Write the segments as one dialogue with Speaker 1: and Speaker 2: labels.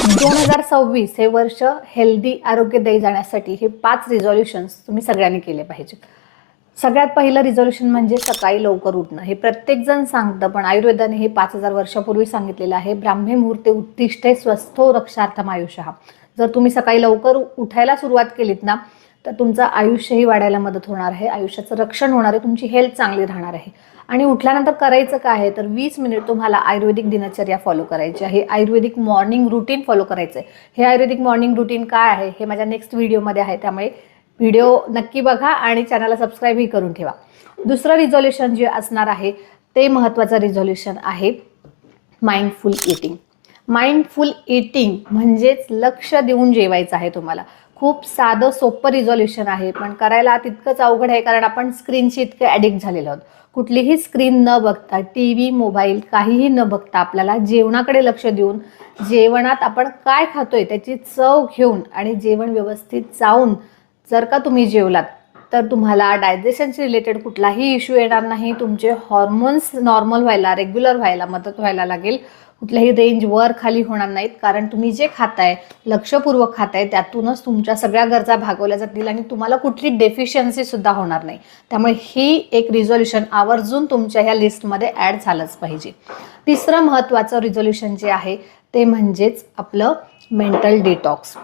Speaker 1: दोन हजार सव्वीस हे वर्ष हेल्दी आरोग्यदायी जाण्यासाठी हे पाच रिझॉल्युशन्स तुम्ही सगळ्यांनी केले पाहिजे सगळ्यात पहिलं रिझॉल्युशन म्हणजे सकाळी लवकर उठणं. हे प्रत्येकजण सांगतं पण आयुर्वेदाने हे पाच हजार वर्षापूर्वी सांगितलेलं आहे. ब्राह्मी मुहूर्ते उत्तिष्ठे स्वस्थो रक्षार्थम आयुष्य. जर तुम्ही सकाळी लवकर उठायला सुरुवात केलीत ना तर तुमचं आयुष्यही वाढायला मदत होणार आहे आयुष्याचं रक्षण होणार आहे तुमची हेल्थ चांगली राहणार आहे. आणि उठल्यानंतर करायचं काय आहे? तर वीस मिनिट तुम्हाला आयुर्वेदिक दिनचर्या फॉलो करायची आहे. आयुर्वेदिक मॉर्निंग रुटीन फॉलो करायचं आहे. हे आयुर्वेदिक मॉर्निंग रुटीन काय आहे? हे माझ्या नेक्स्ट व्हिडिओमध्ये आहे. त्यामुळे व्हिडिओ नक्की बघा आणि चॅनलला सबस्क्राईबही करून ठेवा. दुसरं रिझॉल्युशन जे असणार आहे ते महत्त्वाचं रिझॉल्युशन आहे माइंडफुल इटिंग माइंडफुल इटिंग म्हणजेच लक्ष देऊन जेवायचं आहे तुम्हाला. खूप साधं सोपं रिझॉल्युशन आहे. पण करायला तितकंच अवघड आहे कारण आपण स्क्रीनशी इतकं ॲडिक्ट झालेलो आहोत. कुठलीही स्क्रीन न बघता टी व्ही मोबाईल काहीही न बघता आपल्याला जेवणाकडे लक्ष देऊन जेवणात आपण काय खातोय त्याची चव घेऊन आणि जेवण व्यवस्थित चावून जर का तुम्ही जेवलात तर तुम्हाला डायजेशनशी रिलेटेड कुठलाही इश्यू येणार नाही. तुमचे हॉर्मोन्स नॉर्मल व्हायला रेग्युलर व्हायला मदत व्हायला लागेल. कुठल्याही रेंज वर खाली होणार नाहीत. कारण तुम्ही जे खाताय लक्षपूर्वक खाताय त्यातूनच तुमच्या सगळ्या गरजा भागवल्या जातील आणि तुम्हाला कुठली डेफिशियन्सी सुद्धा होणार नाही. त्यामुळे ही एक रिझोल्युशन आवर्जून तुमच्या ह्या लिस्टमध्ये ॲड झालंच पाहिजे. तिसरं महत्त्वाचं रिझोल्युशन जे आहे ते म्हणजेच आपलं मेंटल डिटॉक्स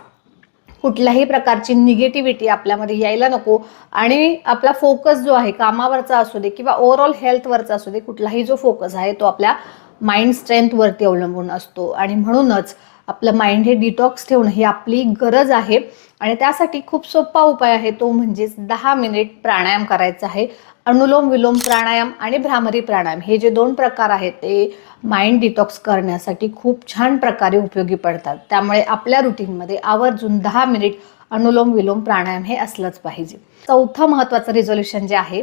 Speaker 1: कुठल्याही प्रकारची निगेटिव्हिटी आपल्यामध्ये यायला नको आणि आपला फोकस जो आहे कामावरचा असू दे किंवा ओव्हरऑल हेल्थवरचा असू दे कुठलाही जो फोकस आहे तो आपल्या माइंड स्ट्रेंथवरती अवलंबून असतो. आणि म्हणूनच आपलं माइंड हे डिटॉक्स ठेवणं ही आपली गरज आहे. आणि त्यासाठी खूप सोपा उपाय आहे तो म्हणजेच दहा मिनिट प्राणायाम करायचा आहे. अनुलोम विलोम प्राणायाम आणि भ्रामरी प्राणायाम हे जे दोन प्रकार आहेत ते माइंड डिटॉक्स करण्यासाठी खूप छान प्रकारे उपयोगी पडतात. त्यामुळे आपल्या रुटीनमध्ये आवर्जून दहा मिनिट अनुलोम विलोम प्राणायाम हे असलंच पाहिजे. चौथं महत्त्वाचं रिझोल्युशन जे आहे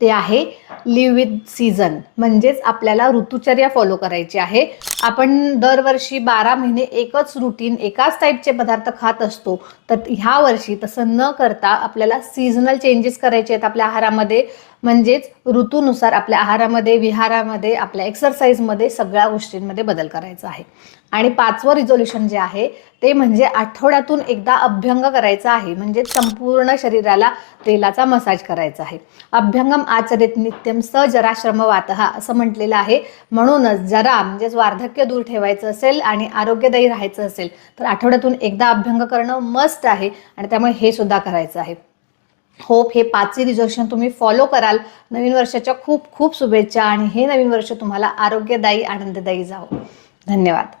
Speaker 1: ते आहे लिव्ह विथ सीझन म्हणजेच आपल्याला ऋतुचर्या फॉलो करायची आहे. आपण दरवर्षी बारा महिने एकच रुटीन एकाच टाईपचे पदार्थ खात असतो. तर ह्या वर्षी तसं न करता आपल्याला सीझनल चेंजेस करायचे आहेत आपल्या आहारामध्ये. म्हणजेच ऋतूनुसार आपल्या आहारामध्ये विहारामध्ये आपल्या एक्सरसाइजमध्ये सगळ्या गोष्टींमध्ये बदल करायचा आहे. आणि पाचवं रिझोल्युशन जे आहे ते म्हणजे आठवड्यातून एकदा अभ्यंग करायचा आहे. म्हणजे संपूर्ण शरीराला तेलाचा मसाज करायचा आहे. अभ्यंगम आचरित नित्यम स जराश्रम वातहा असं म्हटलेलं आहे. म्हणूनच जरा म्हणजेच वार्धक्य दूर ठेवायचं असेल आणि आरोग्यदायी राहायचं असेल तर आठवड्यातून एकदा अभ्यंग करणं मस्ट आहे आणि त्यामुळे हे सुद्धा करायचं आहे. होप हे पाचही रिझोल्युशन तुम्ही फॉलो कराल. नवीन वर्षाच्या खूप खूप शुभेच्छा आणि हे नवीन वर्ष तुम्हाला आरोग्यदायी आनंददायी जावं. धन्यवाद.